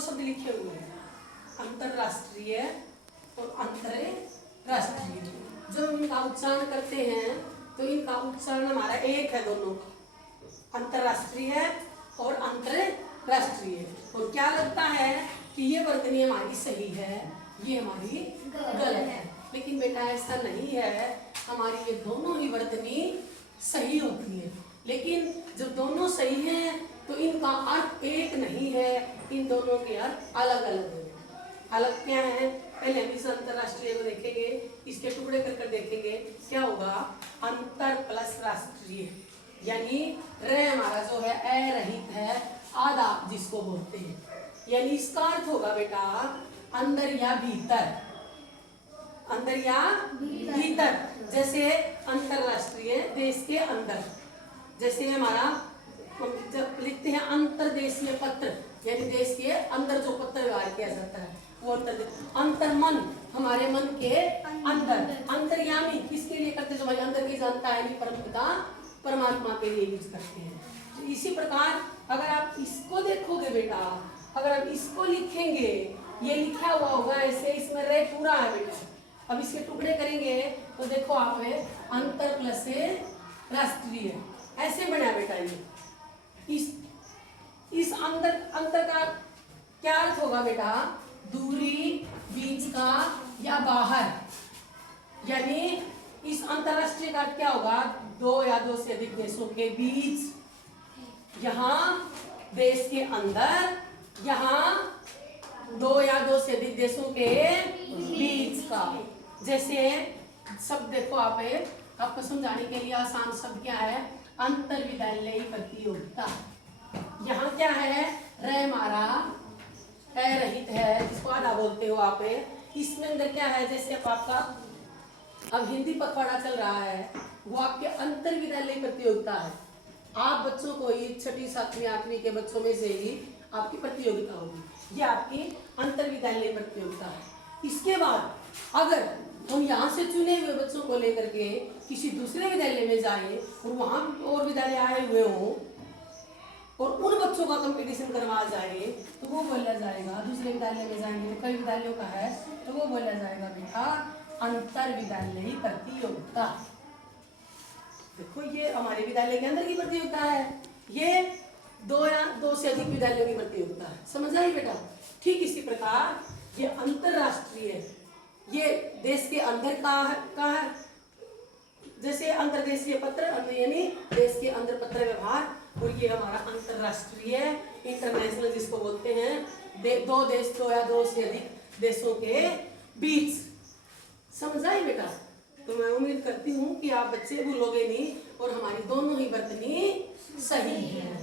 शब्द लिखे हुए हैं, अंतरराष्ट्रीय और अंतरराष्ट्रीय। जब हम इनका उच्चारण करते हैं तो इनका उच्चारण हमारा एक है दोनों का, अंतरराष्ट्रीय और अंतरराष्ट्रीय। और क्या लगता है कि ये वर्तनी हमारी सही है, ये हमारी गलत है, लेकिन बेटा ऐसा नहीं है। हमारी ये दोनों ही वर्तनी सही होती है, लेकिन जब दोनों सही हैं तो इनका अर्थ एक नहीं है, इन दोनों के अर्थ अलग अलग है। अलग क्या है, पहले हम इस अंतरराष्ट्रीय को देखेंगे, इसके टुकड़े कर कर देखेंगे क्या होगा। अंतर प्लस राष्ट्रीय, यानी र हमारा जो है ए रहित है, आधा जिसको बोलते हैं, यानी इसका अर्थ होगा बेटा अंदर या भीतर, अंदर या भीतर। जैसे अंतरराष्ट्रीय देश के अंदर, जैसे हमारा हम जब लिखते हैं अंतरदेशीय पत्र, यानी देश के अंदर जो पत्र व्यवहार किया जाता है वो अंतर्मन, हमारे मन के अंदर। अंतर्यामी किसके लिए करते हैं, जो भाई अंदर की जानता है, नहीं परमपिता परमात्मा के लिए यूज करते हैं। तो इसी प्रकार अगर आप इसको देखोगे बेटा, अगर आप इसको लिखेंगे, ये लिखा हुआ होगा ऐसे, इसमें रे पूरा है बेटा। अब इसके टुकड़े करेंगे तो देखो आप अंतर प्लस से राष्ट्रीय ऐसे बना बेटा। ये इस अंतर का क्या अर्थ होगा बेटा, दूरी, बीच का या बाहर, यानी इस अंतरराष्ट्रीय का क्या होगा, दो या दो से अधिक देशों के बीच, यहाँ देश के अंदर, यहाँ दो या दो से अधिक देशों के बीच का। जैसे शब्द देखो आप, आपको समझाने के लिए आसान शब्द क्या है, अंतर विद्यालयी प्रतियोगिता। यहाँ क्या है, रे मारा है रहित है, जिसको आधा बोलते हो आप। इसमें अंदर क्या है, जैसे आपका अब हिंदी पखवाड़ा चल रहा है, वो आपके अंतर विद्यालयी प्रतियोगिता है। आप बच्चों को ही 6ठी 7वीं 8वीं के बच्चों में से ही आपकी प्रतियोगिता होगी, ये आपकी अंतर विद्यालयी प्रतियोगिता है। इसके बाद अगर हम यहाँ से चुने हुए बच्चों को लेकर के किसी दूसरे विद्यालय में जाए और वहाँ और विद्यालय आए हुए हों और उन बच्चों का कंपटीशन करवाया जाए, तो वो बोला जाएगा, दूसरे विद्यालय में जाएंगे तो कई विद्यालयों का है, तो वो बोला जाएगा बेटा अंतर विद्यालयी प्रतियोगिता। देखो ये हमारे विद्यालय के अंदर की प्रतियोगिता है, ये दो या दो से अधिक विद्यालयों की प्रतियोगिता है, समझ आई बेटा। ठीक इसी प्रकार ये अंतरराष्ट्रीय, ये देश के अंदर का है, जैसे अंतरदेशीय पत्र यानी देश के अंदर पत्र व्यवहार, और ये हमारा अंतरराष्ट्रीय इंटरनेशनल जिसको बोलते हैं, दो देश, दो या दो से अधिक देशों के बीच। समझ आई बेटा। तो मैं उम्मीद करती हूँ कि आप बच्चे भूलोगे नहीं और हमारी दोनों ही वर्तनी सही है।